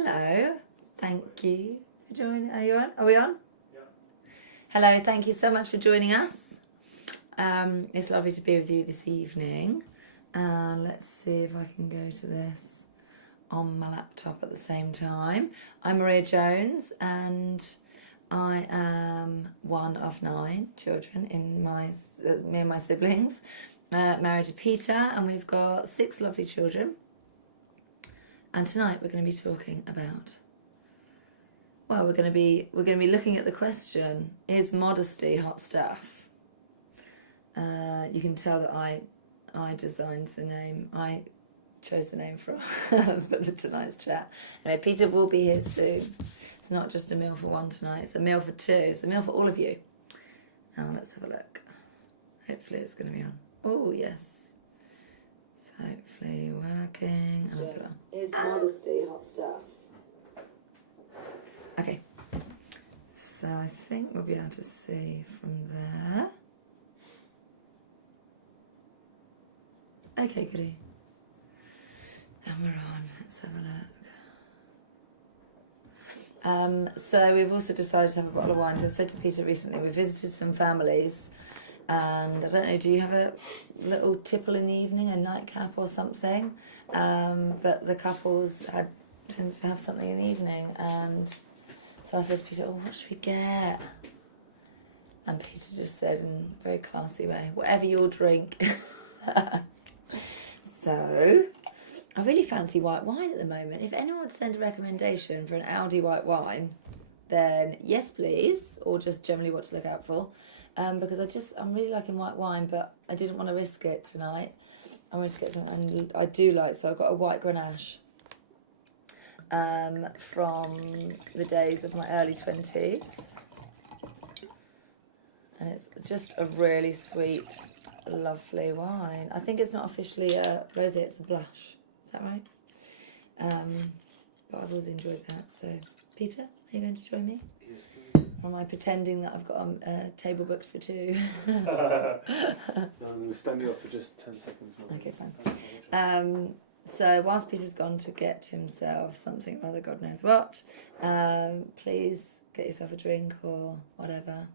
Hello, thank you for joining. Are you on? Are we on? Yeah. Hello, thank you so much for joining us. It's lovely to be with you this evening. Let's see if I can go to this on my laptop at the same time. I'm Maria Jones and I am one of 9 children in me and my siblings. Married to Peter, and we've got 6 lovely children. And tonight we're going to be talking about, well, we're going to be looking at the question: is modesty hot stuff? You can tell that I designed the name. I chose the name for tonight's chat. Anyway, Peter will be here soon. It's not just a meal for one tonight. It's a meal for 2. It's a meal for all of you. Now let's have a look. Hopefully it's going to be on. Oh yes. Hopefully working. So, is modesty hot stuff? Okay. So I think we'll be able to see from there. Okay, goody. And we're on. Let's have a look. So we've also decided to have a bottle of wine. I said to Peter recently, we visited some families. And I don't know, do you have a little tipple in the evening, a nightcap or something? But the couples tended to have something in the evening. And so I said to Peter, oh, what should we get? And Peter just said in a very classy way, whatever you'll drink. So I really fancy white wine at the moment. If anyone would send a recommendation for an Aldi white wine, then yes, please, or just generally what to look out for. Because I'm really liking white wine, but I didn't want to risk it tonight. I wanted to get something I do like, so I've got a white Grenache from the days of my early 20s. And it's just a really sweet, lovely wine. I think it's not officially a rosé, it's a blush. Is that right? But I've always enjoyed that. So, Peter, are you going to join me? Yes, please. Or am I pretending that I've got a table booked for 2? No, I'm going to stand you up for just 10 seconds more. Okay, fine. So whilst Peter's gone to get himself something, rather God knows what, please get yourself a drink or whatever.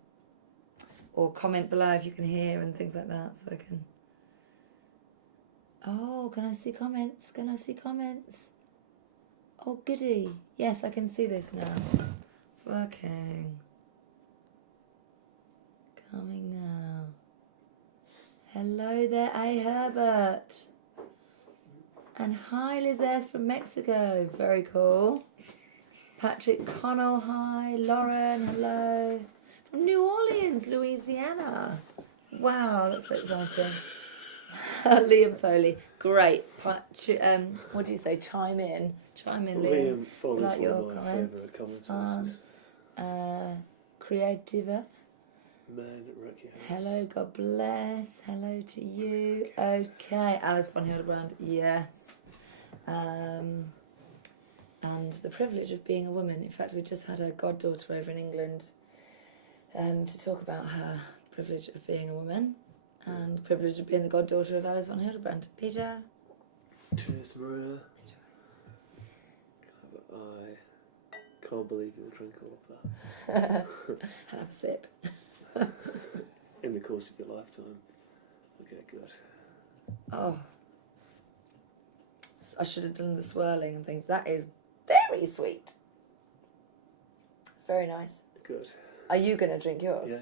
Or comment below if you can hear and things like that, so I can... Oh, can I see comments? Can I see comments? Oh, goody. Yes, I can see this now. It's working. Coming now. Hello there, A. Herbert. And hi, Lizeth from Mexico. Very cool. Patrick Connell, hi. Lauren, hello. From New Orleans, Louisiana. Wow, that's so exciting. Liam Foley, great. What do you say? Chime in, Liam. Liam Foley's Like one your of my comments. favourite comment sources. Creativa. Man at Wreck Your House. Hello, God bless. Hello to you. Okay, Alice von Hildebrand, yes. And the privilege of being a woman. In fact, we just had a goddaughter over in England to talk about her privilege of being a woman and the privilege of being the goddaughter of Alice von Hildebrand. Peter? Cheers, Maria. I can't believe you'll drink all of that. I'll have a sip. In the course of your lifetime. Okay, good. Oh. I should have done the swirling and things. That is very sweet. It's very nice. Good. Are you going to drink yours? Yeah.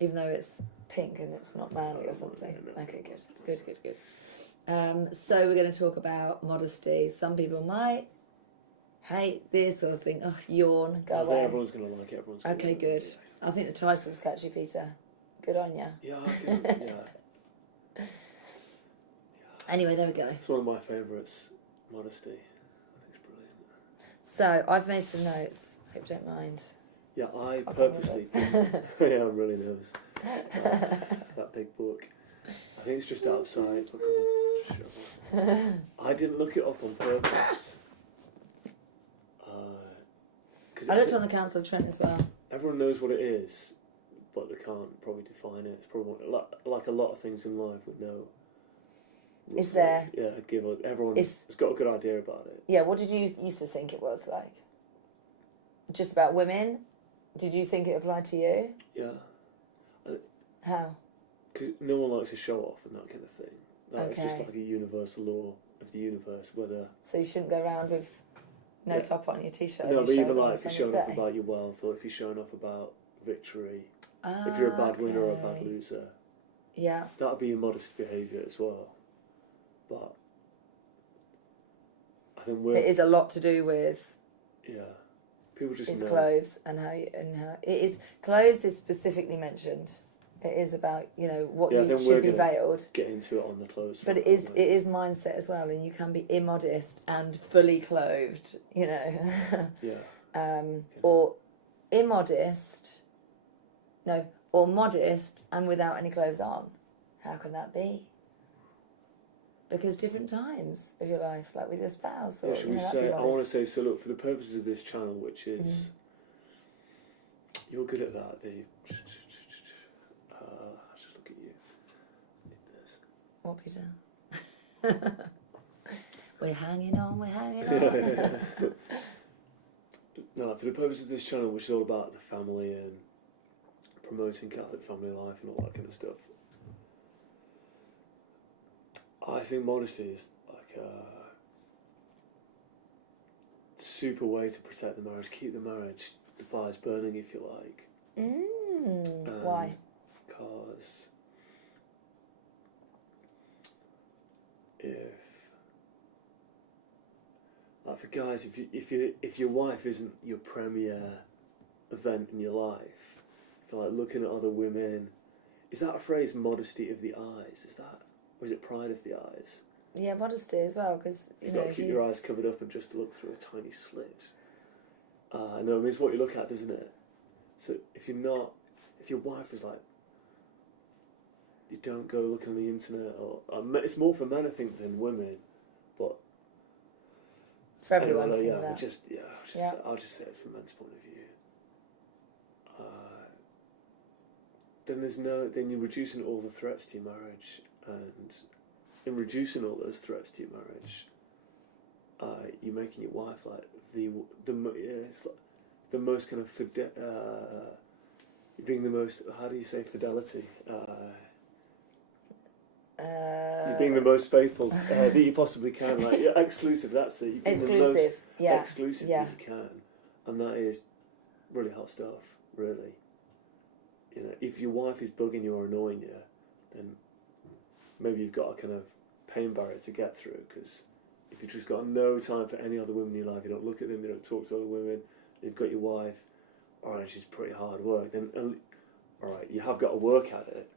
Even though it's pink and it's not manly or something. No. Okay, good. So we're going to talk about modesty. Some people might hate this or think, oh, yawn, go I think away. everyone's going to like it. Everyone's gonna Okay, like good. it. I think the title was catchy, Peter. Good on ya. Yeah, yeah. Anyway, there we go. It's one of my favourites, Modesty. I think it's brilliant. So I've made some notes. Hope you don't mind. Yeah, I I'll purposely come didn't. Yeah, I'm really nervous. That big book. I think it's just out of sight. Look at it. I didn't look it up on purpose. I looked on the Council of Trent as well. Everyone knows what it is, but they can't probably define it. It's probably like a lot of things in life we know is there. Yeah, everyone It's- has got a good idea about it. Yeah, what did you used to think it was like? Just about women? Did you think it applied to you? Yeah, How? because no one likes to show off and that kind of thing. It's just Okay. like a universal law of the universe. Whether So you shouldn't go around with no Yeah. top on your t-shirt. no, and but your even shirt on like if you're a showing summer's off day? about your wealth, or if you're showing off about victory, if you're a bad winner or a bad Okay. loser, Yeah. that'd be immodest behaviour as well. But I think It is a lot to do with yeah, people just its know. clothes and how it is. Clothes is specifically mentioned. It is about what Yeah, I you think we're should be gonna veiled. Get into it on the clothes. But front, it aren't we? is mindset as well, and you can be immodest and fully clothed, Yeah, or immodest, no, or modest and without any clothes on. How can that be? Because different times of your life, like with your spouse, or yeah. Should we that'd be say? I want to modest. say so. Look, for the purposes of this channel, which is you're good at that. I'll just look at you. This. What, Peter? We're hanging on. We're hanging on. No, for the purpose of this channel, which is all about the family and promoting Catholic family life and all that kind of stuff, I think modesty is like a super way to protect the marriage, keep the marriage, the fires burning, if you like. Why? Because if, like for guys, if your wife isn't your premier event in your life, if you're like looking at other women, is that a phrase, modesty of the eyes? Is that, or is it pride of the eyes? Yeah, modesty as well, because You've got to keep your eyes covered up and just look through a tiny slit. No, I mean, it's what you look at, doesn't it? So if your wife is like, you don't go look on the internet, or it's more for men, I think, than women, but for everyone. anyway, to yeah, think about. I'll just say it from men's point of view. Then you're reducing all the threats to your marriage, and in reducing all those threats to your marriage, you're making your wife like it's like the most kind of you're being the most. How do you say fidelity? You're being the most faithful that you possibly can. Like exclusive. That's it. You're being the most exclusive that you can, and that is really hot stuff. Really, if your wife is bugging you or annoying you, then maybe you've got a kind of pain barrier to get through. Because if you've just got no time for any other women in your life, you don't look at them, you don't talk to other women, you've got your wife, alright, she's pretty hard work, then alright, you have got to work at it.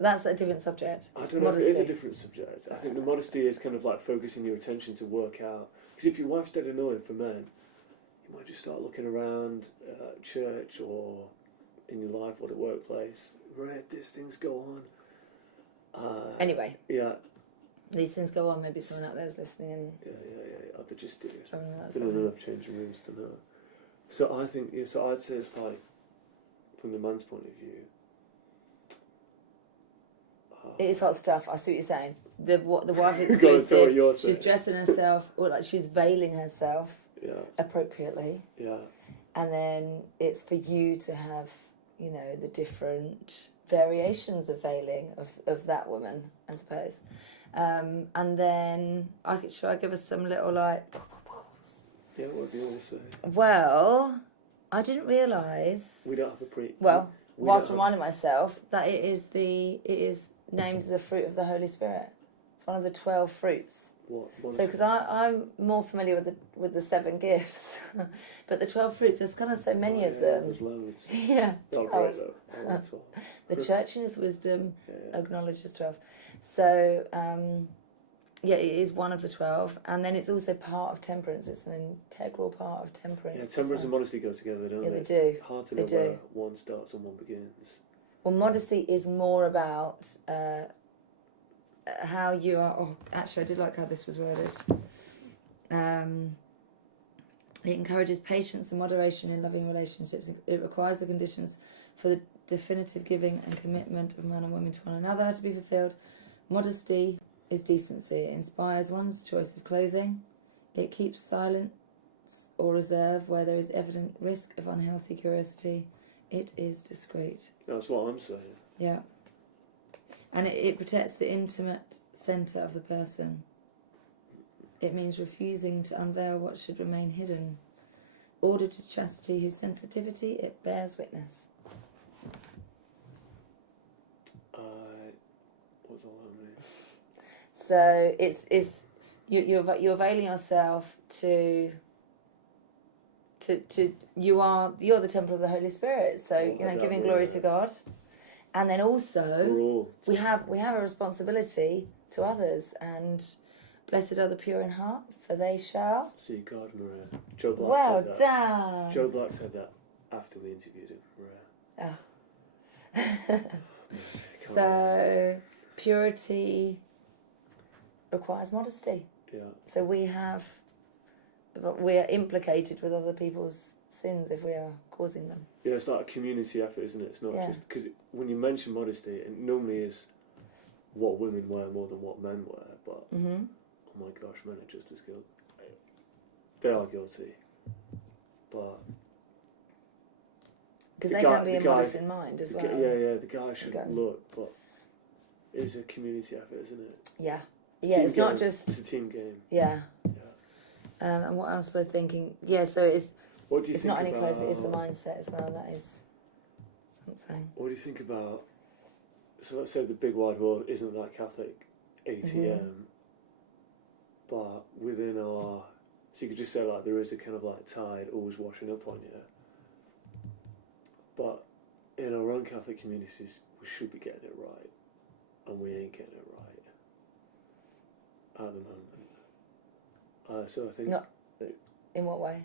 That's a different subject. I don't know if it is a different subject. I think the modesty is kind of like focusing your attention to work out. Because if your wife's dead annoying for men, you might just start looking around church or in your life or the workplace. Right, these things go on. Anyway. Yeah. These things go on. Maybe someone out there is listening and Yeah. They just do it. struggling with that Been sort in of enough changing rooms to know. So I think, so I'd say it's like, from the man's point of view. It is hot stuff. I see what you're saying. The wife is You've got to tell what you're exclusive. She's saying. dressing herself, or like she's veiling herself Yeah. appropriately, Yeah. and then it's for you to have, the different variations of veiling of that woman, I suppose. And then should I give us some little like? Yeah. What do you want to say? Well, I didn't realise. We don't have a Well, we whilst don't reminding myself that it is named the fruit of the Holy Spirit. It's one of the 12 fruits. What So, because I'm more familiar with the 7 gifts, but the 12 fruits, there's kind of so many of them. There's loads. Yeah. Oh, 12. great though. I like 12. The Church in its wisdom Yeah. acknowledges 12. So, it is one of the 12, and then it's also part of temperance. It's an integral part of temperance. Yeah, temperance and modesty go together, don't Yeah, they? they do. Hard to They know do. where one starts and one begins. Well, modesty is more about how you are. Oh, actually, I did like how this was worded. It encourages patience and moderation in loving relationships. It requires the conditions for the definitive giving and commitment of man and women to one another to be fulfilled. Modesty is decency. It inspires one's choice of clothing. It keeps silence or reserve where there is evident risk of unhealthy curiosity. It is discreet. That's what I'm saying. Yeah. And it protects the intimate centre of the person. It means refusing to unveil what should remain hidden. Order to chastity whose sensitivity it bears witness. What's all that mean? So it's you're availing yourself to you're the temple of the Holy Spirit. So giving glory to God, and then also we have a responsibility to others. And blessed are the pure in heart, for they shall see God, Maria. Joe Black well said that. Done. Joe Black said that after we interviewed him, Maria. So purity requires modesty. Yeah. So we are implicated with other people's sins if we are causing them. Yeah, it's like a community effort, isn't it? It's not just because when you mention modesty, it normally is what women wear more than what men wear. But oh my gosh, men are just as guilty. They are guilty, but because they can be immodest in mind as well. Yeah. The guy shouldn't look, but it's a community effort, isn't it? Yeah. It's not just. It's a team game. Yeah. And what else was I thinking? Yeah, so it's not only clothes, it is the mindset as well. That is something. What do you think about? So let's say the big wide world isn't that Catholic ATM, but within our, so you could just say like there is a kind of like tide always washing up on you. But in our own Catholic communities, we should be getting it right, and we ain't getting it right at the moment. So I think. Not in what way?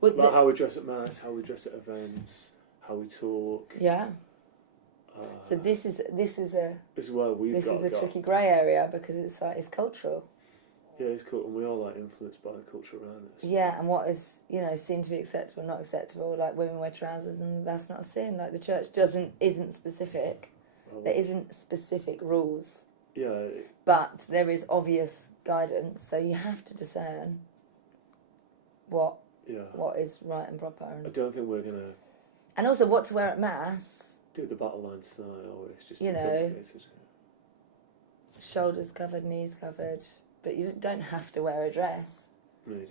Like how we dress at mass, how we dress at events, how we talk. Yeah. So this is where we've got a tricky grey area because it's cultural. Yeah, it's cool, and we are like influenced by the culture around us. Yeah, and what is seen to be acceptable, not acceptable. Like women wear trousers, and that's not a sin. Like the church isn't specific. There isn't specific rules. Yeah. But there is obvious guidance, so you have to discern what is right and proper. And I don't think we're gonna. And also, what to wear at mass. Do the battle lines tonight, or it's just shoulders covered, knees covered. But you don't have to wear a dress. No, you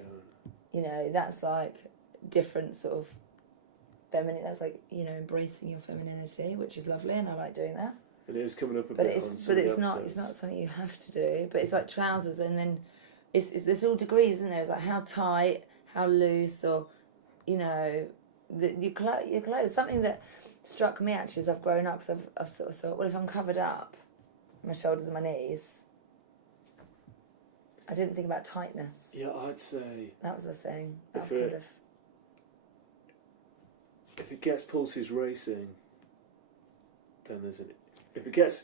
don't. That's like different sort of feminine. That's like embracing your femininity, which is lovely, and I like doing that. And it is coming up a but bit. It's not something you have to do. But it's like trousers, and then it's there's all degrees, isn't there? It's like how tight, how loose, or your clothes. Something that struck me actually as I've grown up, because I've sort of thought, well, if I'm covered up, my shoulders and my knees, I didn't think about tightness. Yeah, I'd say that was a thing. If it gets pulses racing, then there's an. If it gets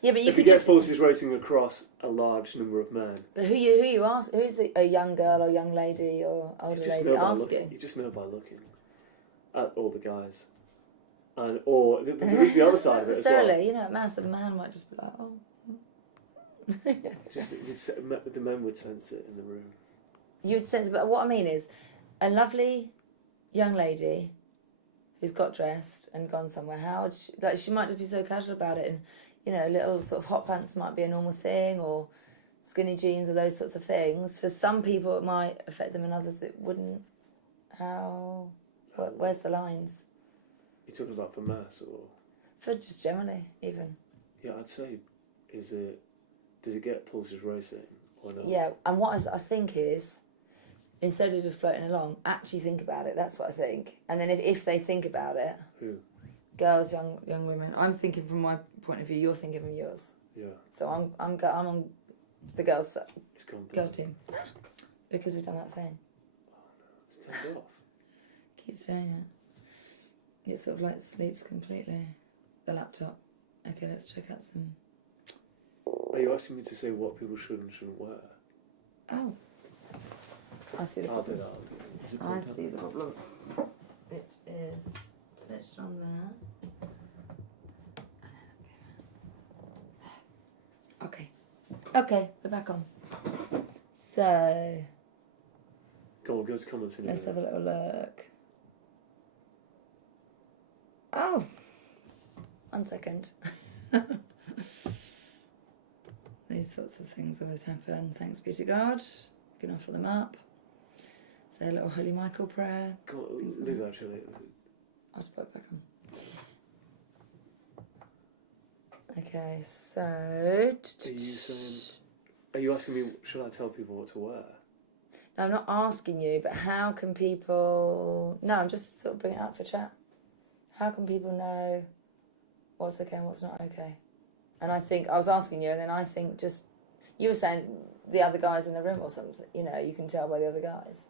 pulses racing across a large number of men. But who you ask? Who's a young girl or young lady or older lady asking? You just know by looking at all the guys, or there is the other side of it as well. Necessarily, a massive man might just be like, oh. The men would sense it in the room. You'd sense it, but what I mean is, a lovely young lady who's got dressed and gone somewhere. How would she might just be so casual about it, and little sort of hot pants might be a normal thing, or skinny jeans, or those sorts of things. For some people, it might affect them, and others it wouldn't. Where's the lines? You're talking about for mass or for just generally, even? Yeah, I'd say, does it get pulses racing or not? Yeah, and what I think is, instead of just floating along, actually think about it. That's what I think. And then if they think about it, who? Girls, young women. I'm thinking from my point of view. You're thinking from yours. Yeah. So I'm on the girls' girl team because we've done that thing. Oh no, it's turned off. Keeps doing it. It sort of like sleeps completely. The laptop. Okay, let's check out some. Are you asking me to say what people should and shouldn't wear? Oh. I see the problem. I'll do I see the problem. It is switched on there. Okay. Okay, we're back on. So... Go on, go to comments in Let's have a little look. Oh! 1 second. These sorts of things always happen. Thanks be to God. You can offer them up. Say a little Holy Michael prayer. Go on, leave that actually. I'll just put it back on. Okay, so... Are you asking me, should I tell people what to wear? No, I'm not asking you, but how can people... No, I'm just sort of bringing it up for chat. How can people know what's okay and what's not okay? And I think, I was asking you, and then I think just... You were saying the other guys in the room or something, you know, you can tell by the other guys.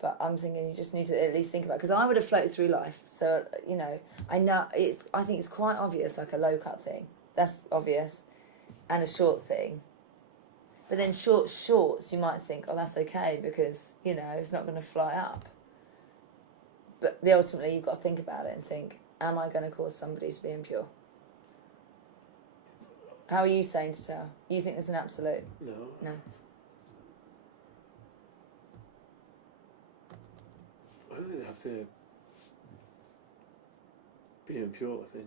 But I'm thinking you just need to at least think about it. Because I would have floated through life. So, you know, I think it's quite obvious, like a low cut thing. That's obvious. And a short thing. But then shorts, you might think, oh, that's okay because, you know, it's not going to fly up. But ultimately, you've got to think about it and think, am I going to cause somebody to be impure? How are you saying to tell? You think there's an absolute? No. No. I don't think they have to be impure, I think.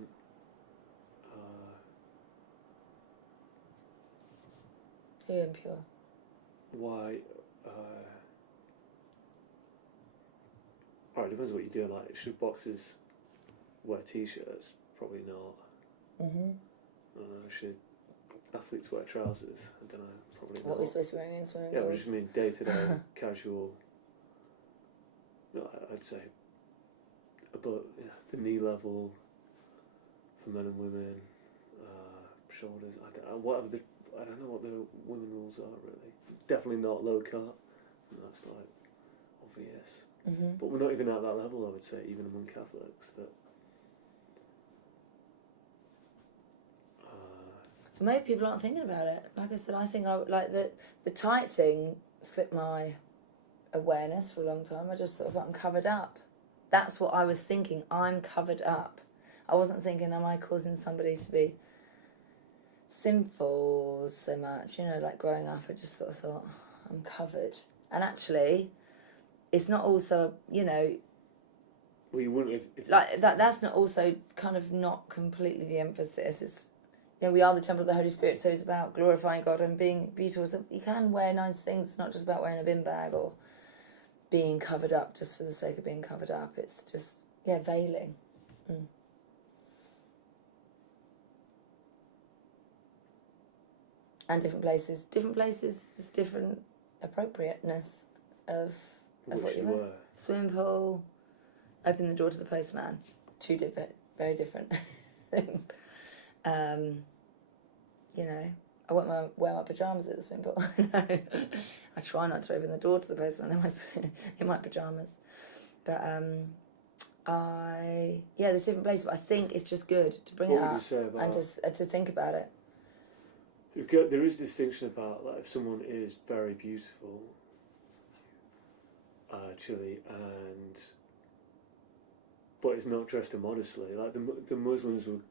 Who impure? Why? Alright, depends what you do. Like, should boxers wear t-shirts? Probably not. Should athletes wear trousers? I don't know. Probably not. What we're supposed to be wearing in swimming Yeah, pools? I just mean day-to-day casual. No, I'd say above the knee level for men and women, shoulders. I don't know what the women rules are really. Definitely not low cut. That's like obvious. But we're not even at that level. I would say even among Catholics that. Maybe people aren't thinking about it. Like I said, I think the tight thing slipped my awareness for a long time. I just sort of thought I'm covered up. That's what I was thinking. I'm covered up. I wasn't thinking, am I causing somebody to be sinful so much? You know, like growing up, I just sort of thought I'm covered. And actually, it's not also, you know. Well, you wouldn't if like that. That's not also kind of not completely the emphasis. It's, you know, we are the temple of the Holy Spirit, so it's about glorifying God and being beautiful. So you can wear nice things. It's not just about wearing a bin bag or being covered up just for the sake of being covered up. It's just, veiling. And different places is different appropriateness of what you wear. Swimming pool, open the door to the postman. Two very different things. You know, I won't wear my pyjamas at the swimming pool. No. I try not to open the door to the postman in my pyjamas. But there's different places. But I think it's just good to bring it up and to think about it. There is a distinction about, like, if someone is very beautiful, actually, but is not dressed immodestly. Like the Muslims will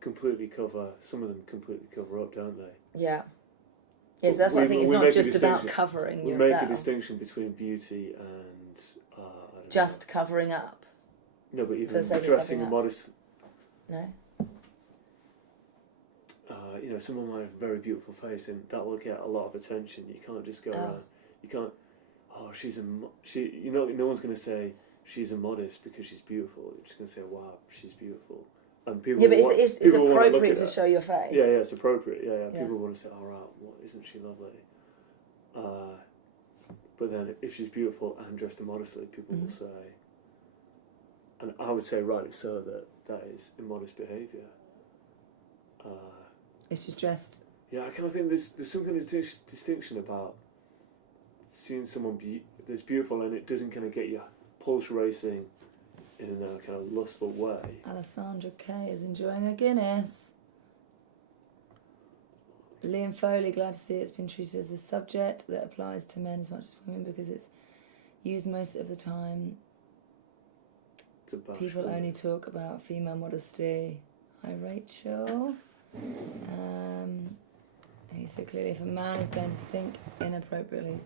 some of them completely cover up, don't they? Yeah. Yes, that's what I think. It's not just about covering yourself. We make a distinction between beauty and just covering up. No, but even dressing immodestly. No. You know, someone might have a very beautiful face, and that will get a lot of attention. You can't just go around. You can't. Oh, no one's going to say she's immodest because she's beautiful. You're just going to say, wow, she's beautiful. And people. Yeah, but it's appropriate to show your face. Yeah, it's appropriate. Yeah. People want to say, oh, wow, what, isn't she lovely? But then, if she's beautiful and dressed immodestly, people will say, and I would say rightly so, that is immodest behaviour. If she's dressed. Yeah, I kind of think there's some kind of distinction about seeing someone that's beautiful and it doesn't kind of get your pulse racing in a kind of lustful way. Alessandra K is enjoying a Guinness. Liam Foley, glad to see it's been treated as a subject that applies to men as much as women because it's used most of the time. People only talk about female modesty. Hi, Rachel. He said clearly, if a man is going to think inappropriate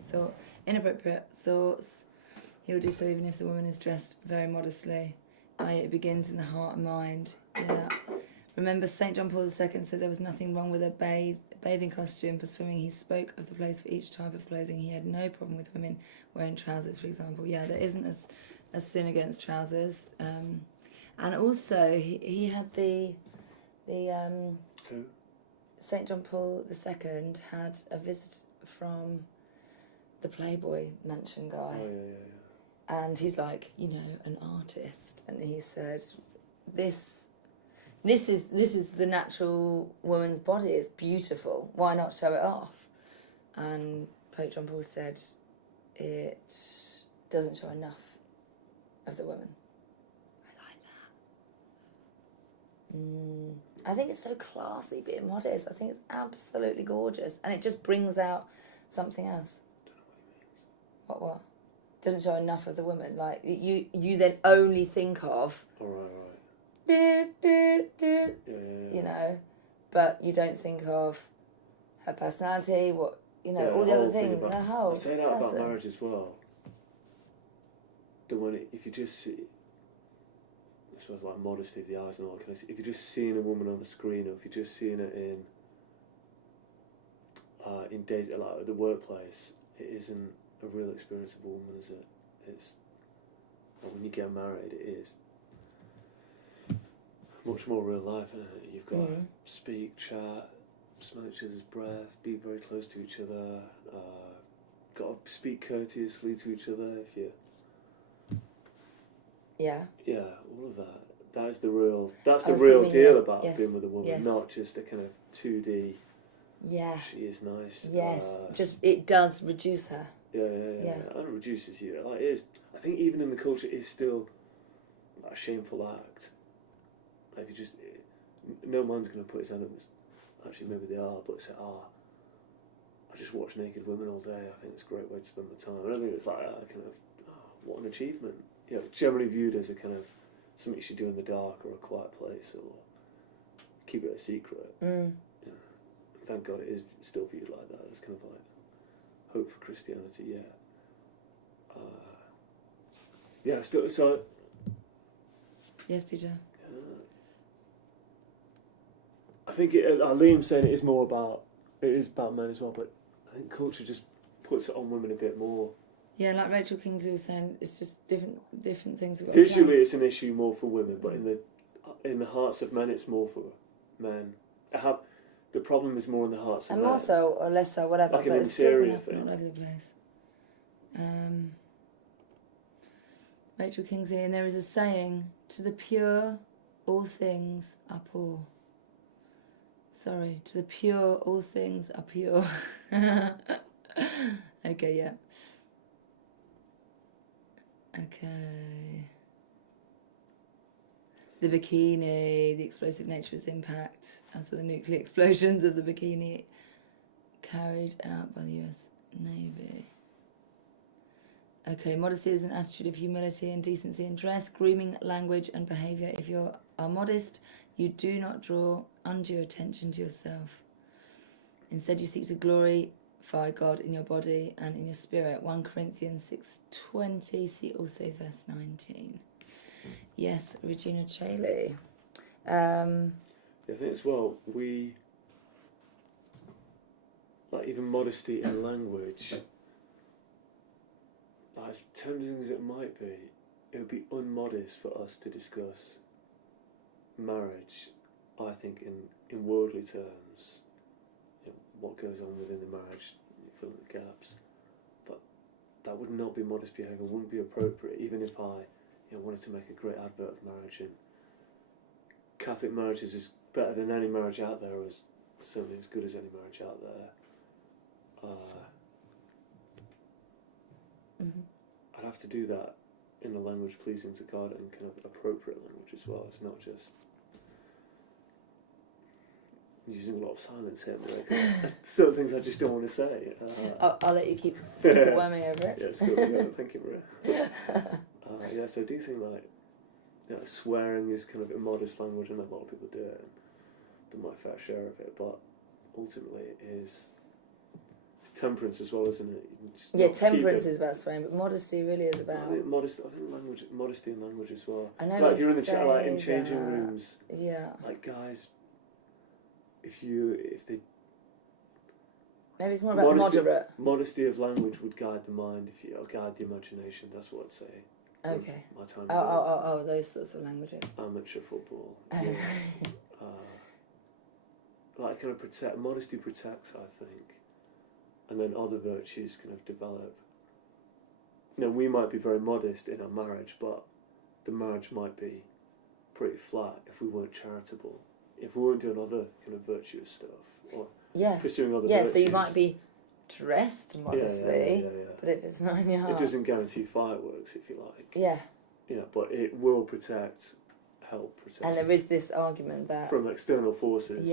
thoughts, he will do so even if the woman is dressed very modestly. It begins in the heart and mind. Yeah. Remember, St. John Paul II said there was nothing wrong with a bathing costume for swimming. He spoke of the place for each type of clothing. He had no problem with women wearing trousers, for example. Yeah, there isn't a sin against trousers. And also, he had the St. John Paul II had a visit from the Playboy Mansion guy. Oh, yeah. And he's like, an artist. And he said, this is the natural woman's body. It's beautiful. Why not show it off? And Pope John Paul said, it doesn't show enough of the woman. I like that. I think it's so classy being modest. I think it's absolutely gorgeous. And it just brings out something else. I don't know what he means. What? Doesn't show enough of the woman. Like, you then only think of... All right. Yeah. But you don't think of her personality, all the other things. I say that about marriage as well. If you just see, I suppose like modesty of the eyes and all that kind of stuff, if you're just seeing a woman on a screen, or if you're just seeing it in days like at the workplace, it isn't a real experience of a woman, is it? It's when you get married, it is much more real life, isn't it? You've got to speak, chat, smell each other's breath, be very close to each other, got to speak courteously to each other if you... Yeah, all of that. That's the real deal about being with a woman, not just a kind of 2D, she is nice. Yes, just it does reduce her. Yeah. And it reduces you. Like, it is, I think even in the culture, it's still a shameful act. If you just, no man's going to put his hand up. Actually, maybe they are, but say, I just watch naked women all day. I think it's a great way to spend my time. I don't think it's like a kind of, what an achievement. Generally viewed as a kind of something you should do in the dark or a quiet place or keep it a secret. Thank God it is still viewed like that. It's kind of like hope for Christianity. Still. So. Yes, Peter. I think Liam's saying it is about men as well, but I think culture just puts it on women a bit more. Yeah, like Rachel Kingsley was saying, it's just different things. Visually, it's an issue more for women, but in the hearts of men, it's more for men. The problem is more in the hearts of men. And more so, or less so, whatever. Like an interior thing. All over the place. Rachel Kingsley, and there is a saying, to the pure, all things are poor. Sorry, to the pure, all things are pure. Okay, yeah. Okay. The bikini, the explosive nature of its impact, as for the nuclear explosions of the bikini carried out by the US Navy. Okay, modesty is an attitude of humility and decency in dress, grooming, language and behaviour. If you are modest, you do not draw undue attention to yourself. Instead, you seek to glorify God in your body and in your spirit. 1 Corinthians 6:20, see also verse 19. Yes, Regina Chaley. I think as well, even modesty in language, as tempting as it might be, it would be unmodest for us to discuss marriage, I think, in worldly terms, what goes on within the marriage, fill in the gaps. But that would not be modest behaviour, wouldn't be appropriate, even if I wanted to make a great advert of marriage. And Catholic marriage is as better than any marriage out there, or as certainly as good as any marriage out there. I'd have to do that in a language pleasing to God and kind of appropriate language as well. It's not just using a lot of silence here, because certain things I just don't want to say. I'll let you keep squirming over it. Yeah, it's good. Thank you, Maria. So I do think swearing is kind of immodest language, and a lot of people do it, and do my fair share of it. But ultimately is temperance as well, isn't it? Yeah, temperance is about swearing, but modesty really is I about. think modesty and language as well. I know. Like if you're in in changing rooms, yeah. like guys, if they maybe it's more about moderate. Modesty of language would guide the mind, guide the imagination. That's what I'd say. Okay. My time. Oh, those sorts of languages. Amateur football. Yes. Like kind of modesty protects, I think, and then other virtues kind of develop. We might be very modest in our marriage, but the marriage might be pretty flat if we weren't charitable, if we weren't doing other kind of virtuous stuff, or pursuing other virtues. So you might be dressed modestly, but if it's not in your heart, it doesn't guarantee fireworks, if you like. Yeah, but it will help protect. And there is this argument that from external forces.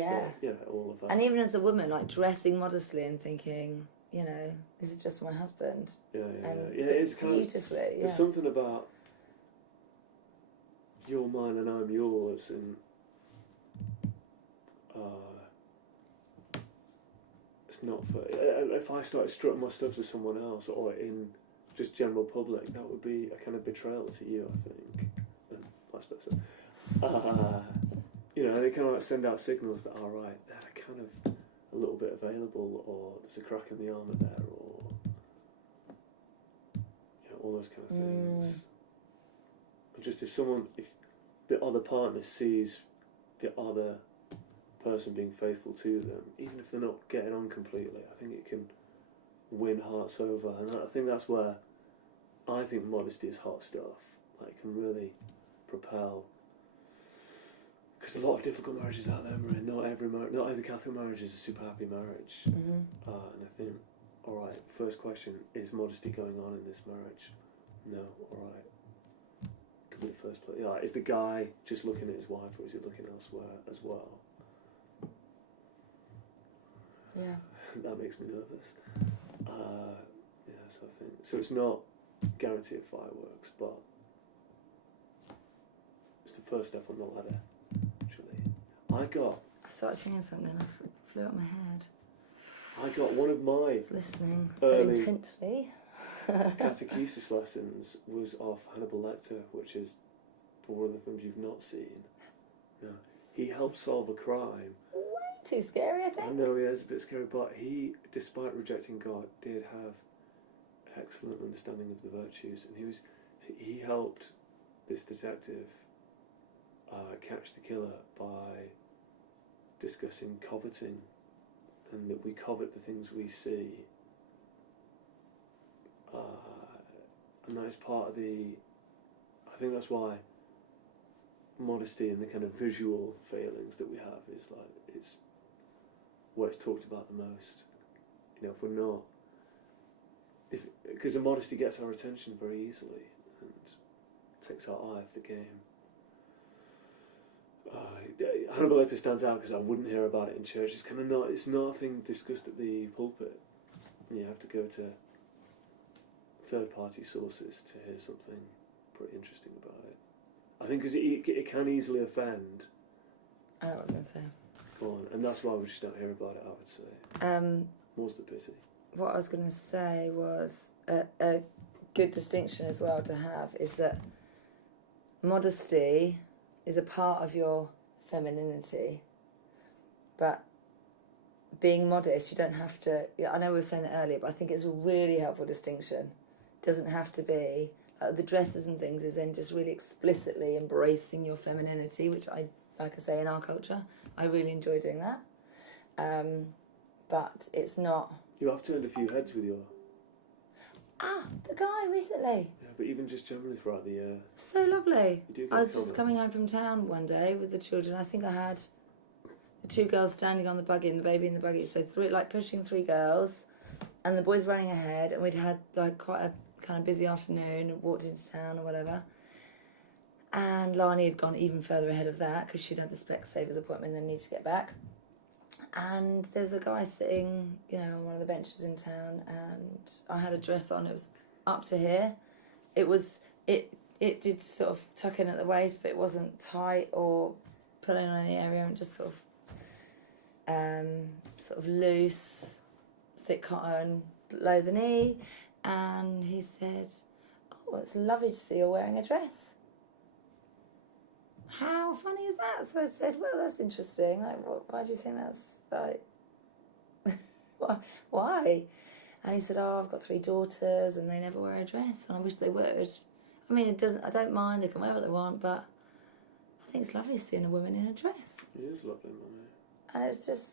All of that. And even as a woman, like dressing modestly and thinking, this is just my husband. It's kind beautifully. Of, there's something about you're mine and I'm yours, and it's not for. If I started strutting my stuff to someone else or in just general public, that would be a kind of betrayal to you, I think, and vice versa. They kind of like send out signals that they're kind of a little bit available, or there's a crack in the armour there, or all those kind of things. Just if the other partner sees the other person being faithful to them, even if they're not getting on completely, I think it can win hearts over, and I think that's where I think modesty is hot stuff. Like, it can really propel. Because a lot of difficult marriages out there, Maria. Not every Catholic marriage is a super happy marriage. Mm-hmm. And I think, all right, first question, is modesty going on in this marriage? No, all right. Could be the first place. Is the guy just looking at his wife, or is he looking elsewhere as well? Yeah. That makes me nervous. So I think so. It's not guarantee of fireworks, but it's the first step on the ladder. I started thinking something and I flew out my head. I got one of my listening so intently. catechesis lessons was off Hannibal Lecter, which is one of the films you've not seen. No, he helped solve a crime. Way too scary, I think. I know, it's a bit scary, but he, despite rejecting God, did have excellent understanding of the virtues, and he helped this detective catch the killer by discussing coveting, and that we covet the things we see, and that is part of I think that's why modesty and the kind of visual failings that we have is like, it's where it's talked about the most. If we're not, because the modesty gets our attention very easily and takes our eye off the game. Hannibal Lecter stands out because I wouldn't hear about it in church. It's nothing discussed at the pulpit. You have to go to third-party sources to hear something pretty interesting about it. I think because it can easily offend. I know what I was going to say. Go on, and that's why we just don't hear about it, I would say. More's the pity. What I was going to say was a good distinction as well to have is that modesty is a part of your femininity, but being modest, you don't have to. I know we were saying it earlier, but I think it's a really helpful distinction. It doesn't have to be the dresses and things. Is then just really explicitly embracing your femininity, which I say in our culture, I really enjoy doing that. But it's not. You have turned a few heads with your. The guy recently. Yeah, but even just generally throughout the year. So lovely. You do get I was comments. just coming home from town one day with the children. I think I had the two girls standing on the buggy and the baby in the buggy. So pushing three girls, and the boys running ahead. And we'd had quite a kind of busy afternoon and walked into town or whatever. And Lani had gone even further ahead of that because she'd had the Specsavers appointment and needed to get back. And there's a guy sitting, on one of the benches in town, and I had a dress on. It was up to here. It did sort of tuck in at the waist, but it wasn't tight or pulling on any area, and just sort of sort of loose, thick cotton below the knee, and he said, "Oh, it's lovely to see you're wearing a dress." How funny is that? So I said, "Well, that's interesting. Like, why do you think that's like? Why?" And he said, "Oh, I've got 3 daughters, and they never wear a dress, and I wish they would. I mean, it doesn't. I don't mind. They can wear what they want, but I think it's lovely seeing a woman in a dress." It is lovely, Mummy. And it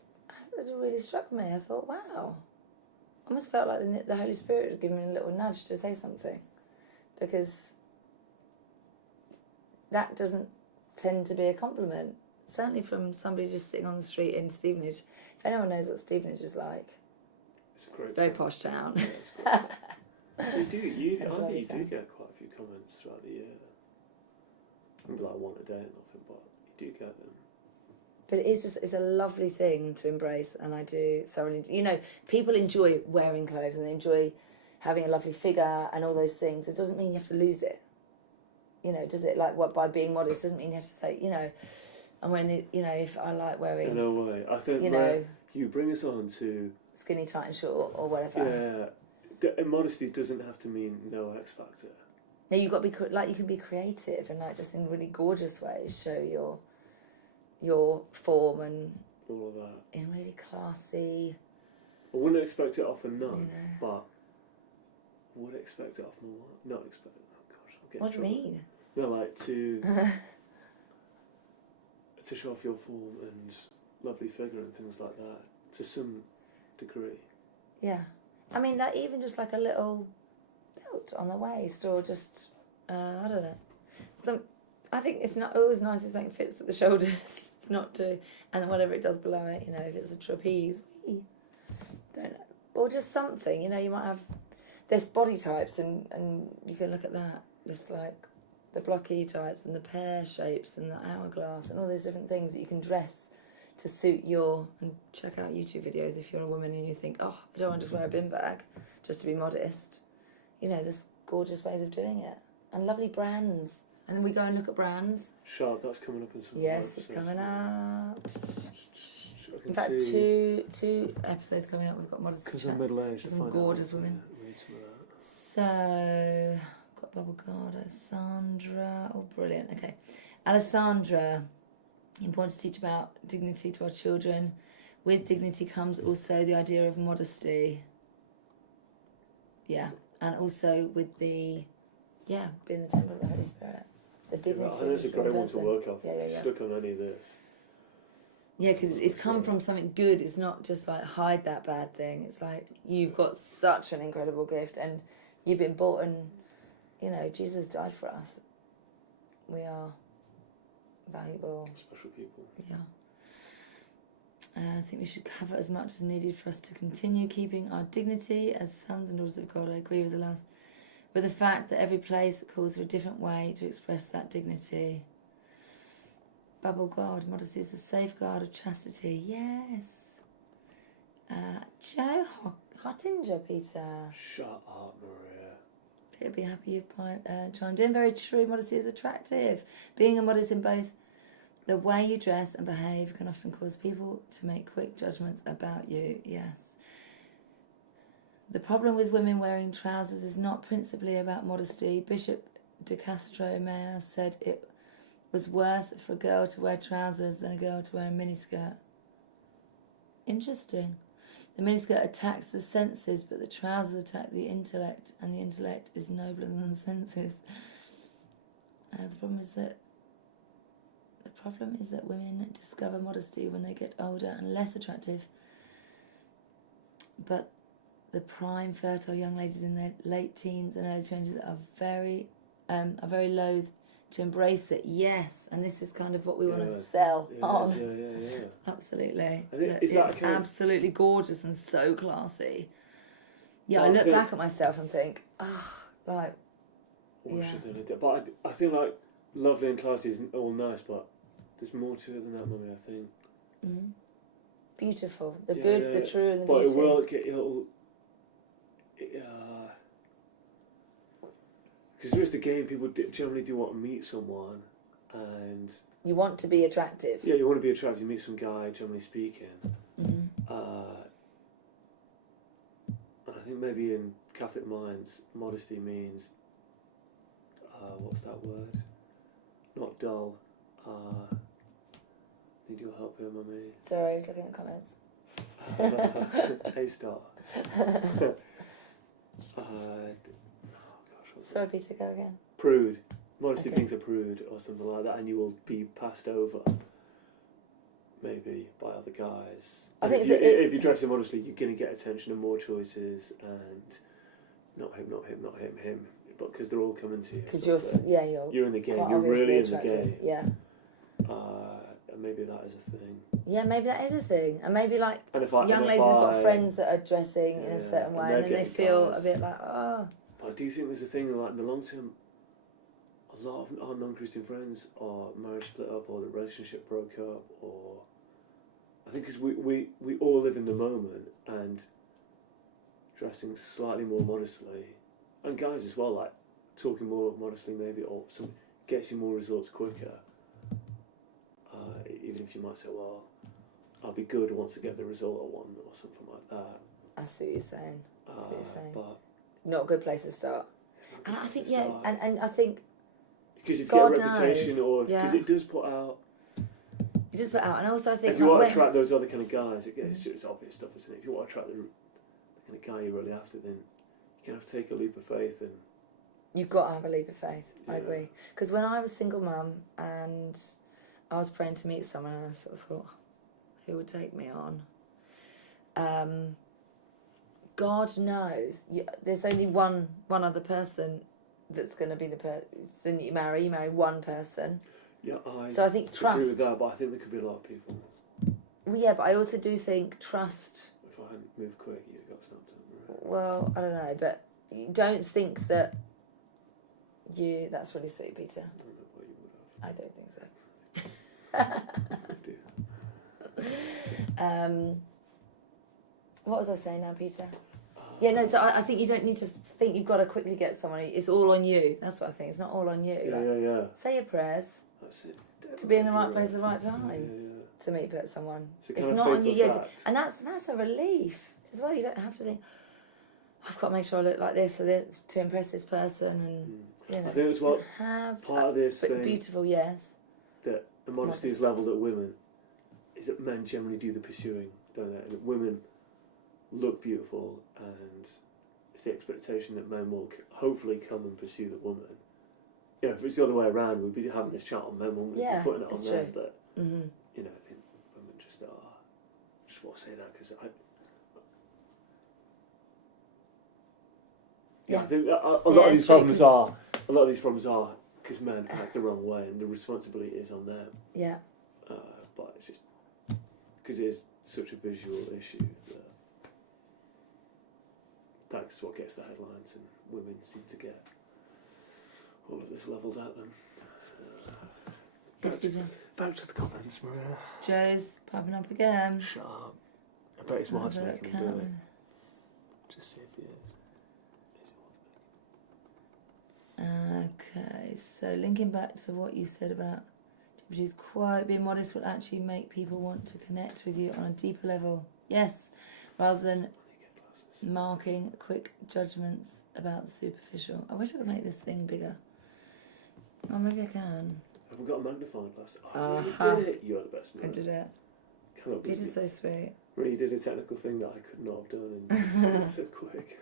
really struck me. I thought, wow. I almost felt like the Holy Spirit had given me a little nudge to say something, because that doesn't tend to be a compliment. Certainly from somebody just sitting on the street in Stevenage. If anyone knows what Stevenage is like, it's a great very posh town. Yeah, it's great. I think you do get quite a few comments throughout the year. Maybe like one a day or nothing, but you do get them. But it's a lovely thing to embrace, and I do thoroughly. You know, people enjoy wearing clothes and they enjoy having a lovely figure and all those things. It doesn't mean you have to lose it. You know, does it? Like, what, by being modest doesn't mean you have to say, you know. And when if I like wearing, no way. I think you bring us on to skinny, tight, and short, or whatever. Yeah, modesty doesn't have to mean no X factor. No, you've got to be you can be creative and like just in really gorgeous ways show your form and all of that in really classy. I wouldn't expect it off a nun, You know. but would expect it off a what? Not expect it. Oh gosh, I'm getting What do you mean? No, like to show off your form and lovely figure and things like that to some degree. Yeah, I mean, like even just like a little belt on the waist, or just I don't know. I think it's not always nice if something fits at the shoulders. It's not too, and whatever it does below it, you know, if it's a trapeze, don't know, or just something. You know, you might have there's body types, and you can look at that. It's like the blocky types and the pear shapes and the hourglass and all those different things that you can dress to suit and check out YouTube videos if you're a woman and you think, oh, I don't want to just wear a bin bag just to be modest. You know, there's gorgeous ways of doing it and lovely brands. And then we go and look at brands. Sharp, that's coming up in some. Yes, it's coming up. In fact, two episodes coming up. We've got Modesty. Because I'm middle-aged. Some gorgeous women. Read some of that. So, got Bubble God, Alessandra. Oh, brilliant. Okay. Alessandra, important to teach about dignity to our children. With dignity comes also the idea of modesty. Yeah. And also with being the temple of the Holy Spirit. The dignity. I know it's a great one to work off. Yeah. Stuck on any of this. Yeah, because it's come from something good. It's not just like hide that bad thing. It's like you've got such an incredible gift and you've been bought, and you know Jesus died for us. We are valuable, special people. Yeah. I think we should cover as much as needed for us to continue keeping our dignity as sons and daughters of God. I agree with with the fact that every place calls for a different way to express that dignity. Bubble God, modesty is a safeguard of chastity. Yes. Joe Hottinger, Peter. Shut up, Maria. Peter, be happy you've chimed in. Very true, modesty is attractive. Being immodest in both the way you dress and behave can often cause people to make quick judgments about you. Yes. The problem with women wearing trousers is not principally about modesty. Bishop de Castro Mayor said it was worse for a girl to wear trousers than a girl to wear a miniskirt. Interesting. The miniskirt attacks the senses, but the trousers attack the intellect, and the intellect is nobler than the senses. The problem is that women discover modesty when they get older and less attractive. But the prime fertile young ladies in their late teens and early 20s are very loath to embrace it. Yes, and this is kind of what we want to sell on. Yeah. Absolutely. It's absolutely gorgeous and so classy. Yeah, I look back at myself and think, what should I do? But I think like lovely and classy is all nice, but there's more to it than that, Mummy, I think. Mm-hmm. Beautiful. The good, the true, and the beauty. But it'll because there is the game, people generally do want to meet someone and... You want to be attractive. Yeah, you want to be attractive, you meet some guy, generally speaking, think maybe in Catholic minds, modesty means, what's that word? Not dull. Need your help here, mummy. Sorry, I was looking at the comments. A star. Sorry, Peter, go again. Prude. Modesty being a prude or something like that, and you will be passed over, maybe, by other guys. I think if you're dressing modestly, you're going to get attention and more choices, and not him, but because they're all coming to you. Because you're in the game. You're really in the game. Yeah. And maybe that is a thing. Yeah, maybe that is a thing, and maybe young ladies have I got friends that are dressing in a certain way, and then they feel a bit like, oh. But I do think there's a thing like in the long term. A lot of our non-Christian friends are marriage split up, or the relationship broke up, or I think because we all live in the moment and dressing slightly more modestly, and guys as well, like talking more modestly maybe, or getting more results quicker. Even if you might say, well, I'll be good once I get the result I want, or something like that. I see what you're saying. But not a good place to start. And I think and I think. Because if you get a reputation, or because it does put out. It does put out, and also I think if you want to attract those other kind of guys, it's just obvious stuff, isn't it? If you want to attract the kind of guy you're really after, then you can have to take a leap of faith, and you've got to have a leap of faith. Yeah. I agree. Because when I was single mum and I was praying to meet someone, and I sort of thought, who would take me on? God knows. There's only one other person that's going to be the person you marry. You marry one person. Yeah, so I think trust. Agree with that, but I think there could be a lot of people. Well, yeah, but I also do think trust. If I hadn't moved quick, you'd have got snapped up. Right? Well, I don't know, but you don't think that you. That's really sweet, Peter. I don't know what you would have. I don't think so. What was I saying now, Peter? Yeah, no, so I think you don't need to think you've got to quickly get someone. It's all on you. That's what I think. It's not all on you. Yeah. Say your prayers. That's it. To be in the right place at the right time. Yeah. To meet someone. It's not on you. And that's a relief as well. You don't have to think, I've got to make sure I look like this or this to impress this person. And, I think as well, part of this thing... Beautiful, yes. That the modesty is levelled at women is that men generally do the pursuing, don't they? And women look beautiful, and it's the expectation that men will hopefully come and pursue the woman. You know, if it's the other way around, we'd be having this chat on men, wouldn't we? Yeah, putting it on them, but you know, I think women just are. Just want to say that because I think a lot of these problems are because men act the wrong way, and the responsibility is on them. Yeah. But it's just because it is such a visual issue that that's what gets the headlines, and women seem to get all of this levelled at them. Back to the comments, Maria. Joe's popping up again. Shut up. I bet it's March making him do it. Just see if he is. Okay, so linking back to what you said about Jupiter's quote, being modest will actually make people want to connect with you on a deeper level. Yes, rather than marking quick judgments about the superficial. I wish I could make this thing bigger. Oh, maybe I can. Have we got a magnifying glass? Oh, you did it. You're the best man. I did it. Peter's so sweet. Really did a technical thing that I could not have done, and so quick.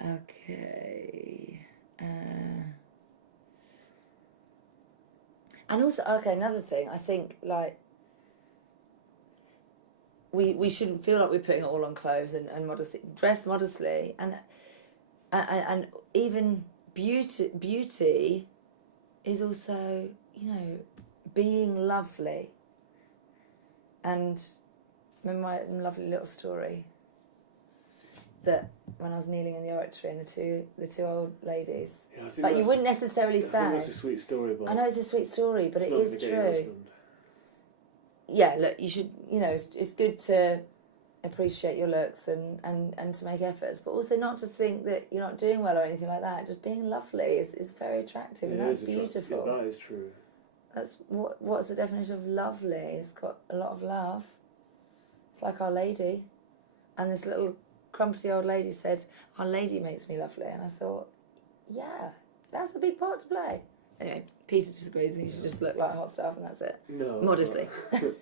Okay. And also, another thing, I think, like, we shouldn't feel like we're putting it all on clothes and modesty. Dress modestly, and even beauty is also, being lovely. And remember my lovely little story that when I was kneeling in the oratory and the two old ladies, like you wouldn't necessarily say. I think that's a sweet story, but I know it's a sweet story, but it is true. Yeah, look, you should. It's good to appreciate your looks and to make efforts, but also not to think that you're not doing well or anything like that. Just being lovely is very attractive, and that's beautiful. Yeah, that is true. That's what's the definition of lovely? It's got a lot of love. It's like Our Lady, and this little crumpety old lady said, "Our lady makes me lovely," and I thought, yeah, that's a big part to play. Anyway, Peter disagrees, and you should just look like hot stuff, and that's it. No. Modestly. No,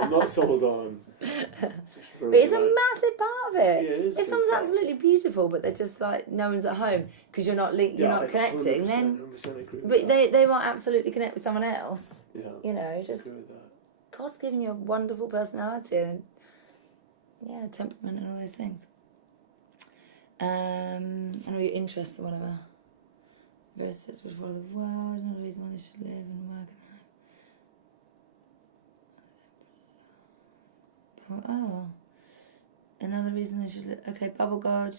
I'm not sold on. But it's a massive part of it. Yeah, it is if someone's absolutely beautiful, but they're just like no one's at home because you're not connecting, then. 100% But they might absolutely connect with someone else. Yeah. You know, just God's given you a wonderful personality and temperament and all those things. And all your interests or whatever. Very such before the world. Another reason why they should live and work and oh, another reason they should live. Okay, Bubble God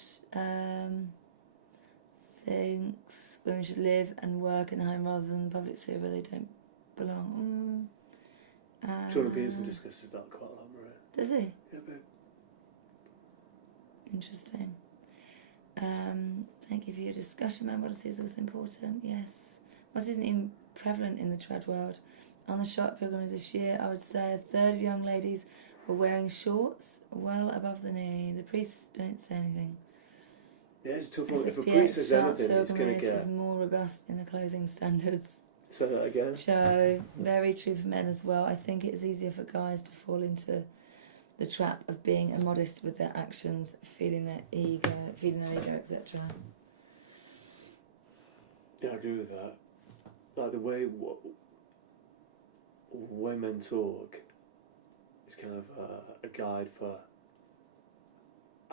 thinks women should live and work in the home rather than the public sphere where they don't belong. Jordan Peterson discusses that quite a lot, Maria. Does he? Yeah, babe. Interesting. Thank you for your discussion. Modesty is also important. Yes. Modesty isn't even prevalent in the trad world. On the shop pilgrims this year, I would say a third of young ladies were wearing shorts well above the knee. The priests don't say anything. Yeah, it's a tough one. If a priest says anything, it's going to get... was more robust in the clothing standards. Say that again. Joe, very true for men as well. I think it's easier for guys to fall into the trap of being immodest with their actions, feeding their ego, etc. Yeah, I agree with that. Like the way men talk is kind of a guide for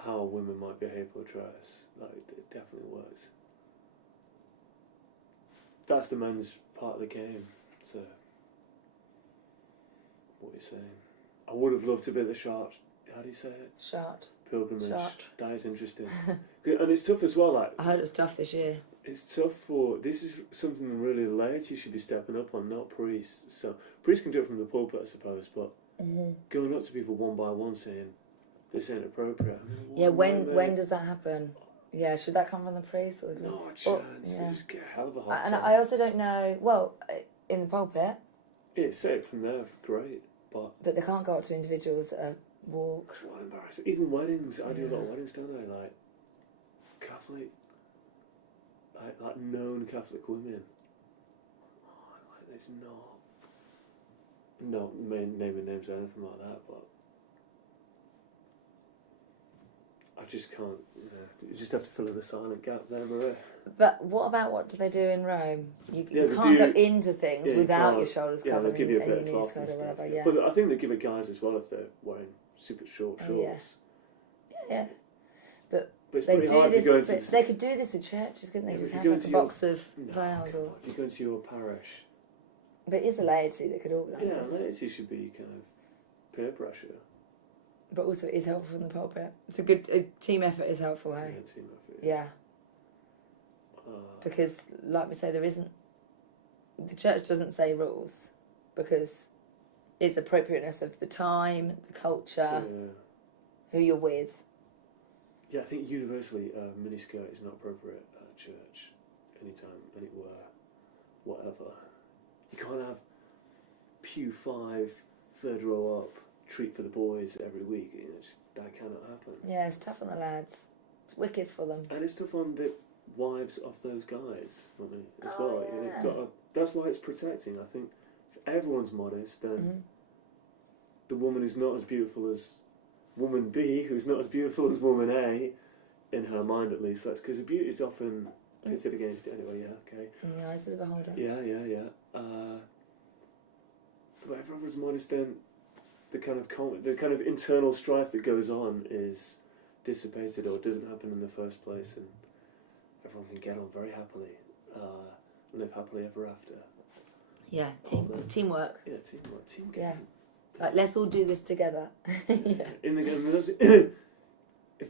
how women might behave or dress. Like it definitely works. That's the men's part of the game. So, what you're saying? I would have loved to be at the Shart. How do you say it? Shart. Pilgrimage. Shart. That is interesting. And it's tough as well. Like I heard it was tough this year. It's tough for... This is something really the laity should be stepping up on, not priests. So priests can do it from the pulpit, I suppose, but going up to people one by one saying, this ain't appropriate. I mean, when does that happen? Yeah, should that come from the priest? Or no chance. They just get a hell of a hard and time. I also don't know... Well, in the pulpit... Yeah, it's safe from there, great, but... But they can't go up to individuals at a walk. What embarrassing. Even weddings, I do a lot of weddings, don't I? Like, Catholic... Like known Catholic women. Oh, like there's not naming names or anything like that, but I just can't. You just have to fill in the silent gap there, Maria. But what do they do in Rome? You can't go into things without your shoulders covered. They'll give you a bit and of your knees cloth and covered or stuff. whatever. Yeah. But I think they give it guys as well if they're wearing super short shorts. Yeah. But it's pretty hard if you go into... They could do this in churches, couldn't they? Just have like a box of vows or... If you go into your parish... But it is the laity that could organise it. Yeah, laity should be kind of peer pressure. But also it is helpful from the pulpit. It's a good... team effort is helpful, eh? Yeah, team effort. Yeah. Because, like we say, there isn't... The church doesn't say rules because it's appropriateness of the time, the culture, who you're with. Yeah, I think universally miniskirt is not appropriate at church, anytime, anywhere, whatever. You can't have pew 5, third row up, treat for the boys every week. You know, that cannot happen. Yeah, it's tough on the lads. It's wicked for them. And it's tough on the wives of those guys, as well. Yeah. You know, that's why it's protecting. I think if everyone's modest, then the woman is not as beautiful as woman B, who's not as beautiful as woman A, in her mind at least. That's because the beauty is often pitted against it anyway. Yeah, okay. In the eyes of the beholder. Yeah. But if everyone's modest, then the kind of internal strife that goes on is dissipated or doesn't happen in the first place, and everyone can get on very happily, live happily ever after. Yeah, teamwork. Yeah, teamwork. Yeah. Like, let's all do this together. If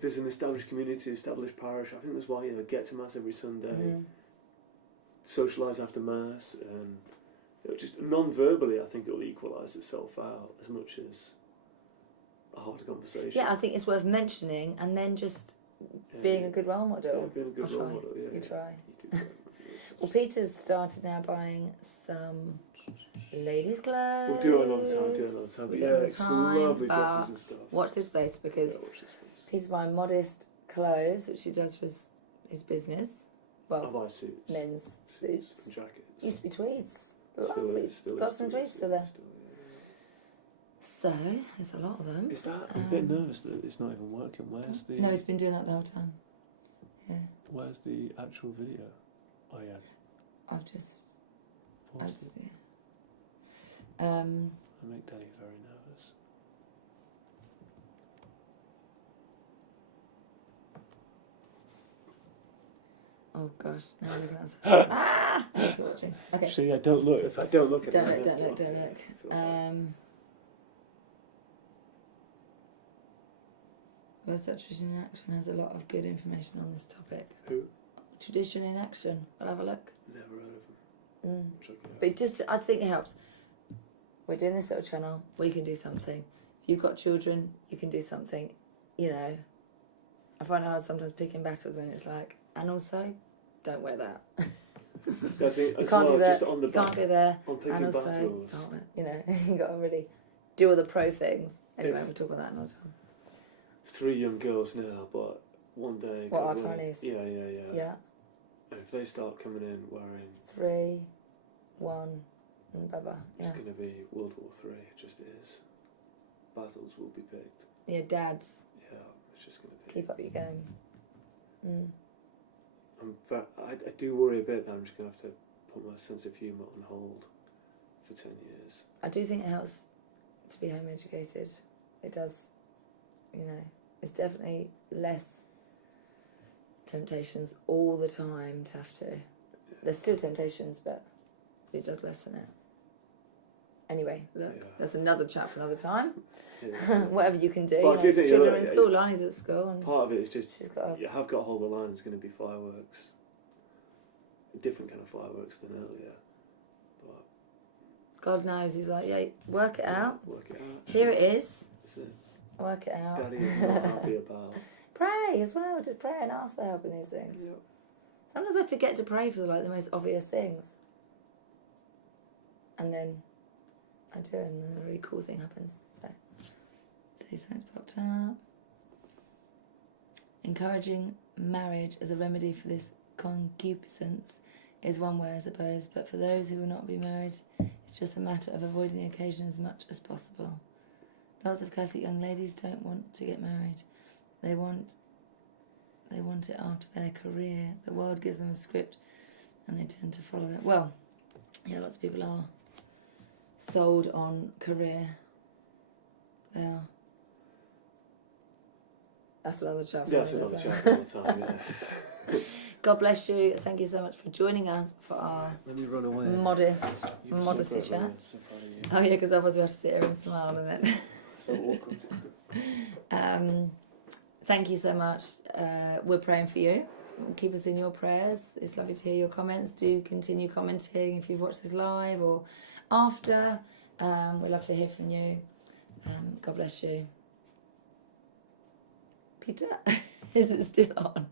there's an established community, established parish, I think that's why get to mass every Sunday, socialise after mass, and just non-verbally, I think it'll equalise itself out as much as a hard conversation. Yeah, I think it's worth mentioning, and then just being a good role model. Yeah, being a good role model. Yeah, you try. Well, Peter's started now buying some ladies' clothes. We'll do it another time. Yeah, it's lovely dresses and stuff. Watch this space because Peter's buying modest clothes, which he does for his business. Well, I buy suits. Men's suits. And jackets. Used to be tweeds. Still Lovely. is. Got some tweeds still there. So, there's a lot of them. Is that I'm a bit nervous that it's not even working? Where's the... No, he's been doing that the whole time. Yeah. Where's the actual video? Oh, yeah. I've just... I make Daddy very nervous. Oh gosh, now we're looking at ourselves. Ah! He's watching. Okay. Actually, yeah, don't look. If I don't look at Don't it, look. Where's that Tradition in Action has a lot of good information on this topic. Who? Tradition in Action. I'll have a look. Never heard of them. But I think it helps. We're doing this little channel. We can do something. If you've got children, you can do something. You know, I find it hard sometimes picking battles, and it's like, and also, don't wear that. I think you can't do that. Just on the you can't be there. On picking and also, battles. you know, you got to really do all the pro things. Anyway, we'll talk about that another time. 3 young girls now, but one day. What, our twenties? Yeah. Yeah. And if they start coming in wearing 3, 1, and bye-bye. It's going to be World War III. It just is. Battles will be picked. Yeah, dads. Yeah, it's just going to be. Keep up your game. I do worry a bit that I'm just going to have to put my sense of humour on hold for 10 years. I do think it helps to be home educated. It does, you know, it's definitely less temptations all the time to have to. Yeah. There's still temptations, but it does lessen it. Anyway, look, There's another chat for another time. Yeah, whatever you can do. But children are in school, Lonnie's at school. And part of it is just, you have got to hold the line. There's going to be fireworks. A different kind of fireworks than earlier. But God knows, he's like, yeah, work it out. Work it out. Here it is. That's it. Work it out. Daddy is not happy about. Pray as well. Just pray and ask for help in these things. Yep. Sometimes I forget to pray for like the most obvious things. And then I do, and then a really cool thing happens. So something's popped up. Encouraging marriage as a remedy for this concupiscence is one way, I suppose, but for those who will not be married, it's just a matter of avoiding the occasion as much as possible. Lots of Catholic young ladies don't want to get married. They want it after their career. The world gives them a script and they tend to follow it. Well, yeah, lots of people are sold on career. They are. That's another chat. That's another chat all the time, yeah. God bless you. Thank you so much for joining us for our modesty chat. Oh yeah, because otherwise we have to sit here and smile and then. So awkward. Thank you so much. We're praying for you. Keep us in your prayers. It's lovely to hear your comments. Do continue commenting if you've watched this live or after. We'd love to hear from you. God bless you. Peter, is it still on?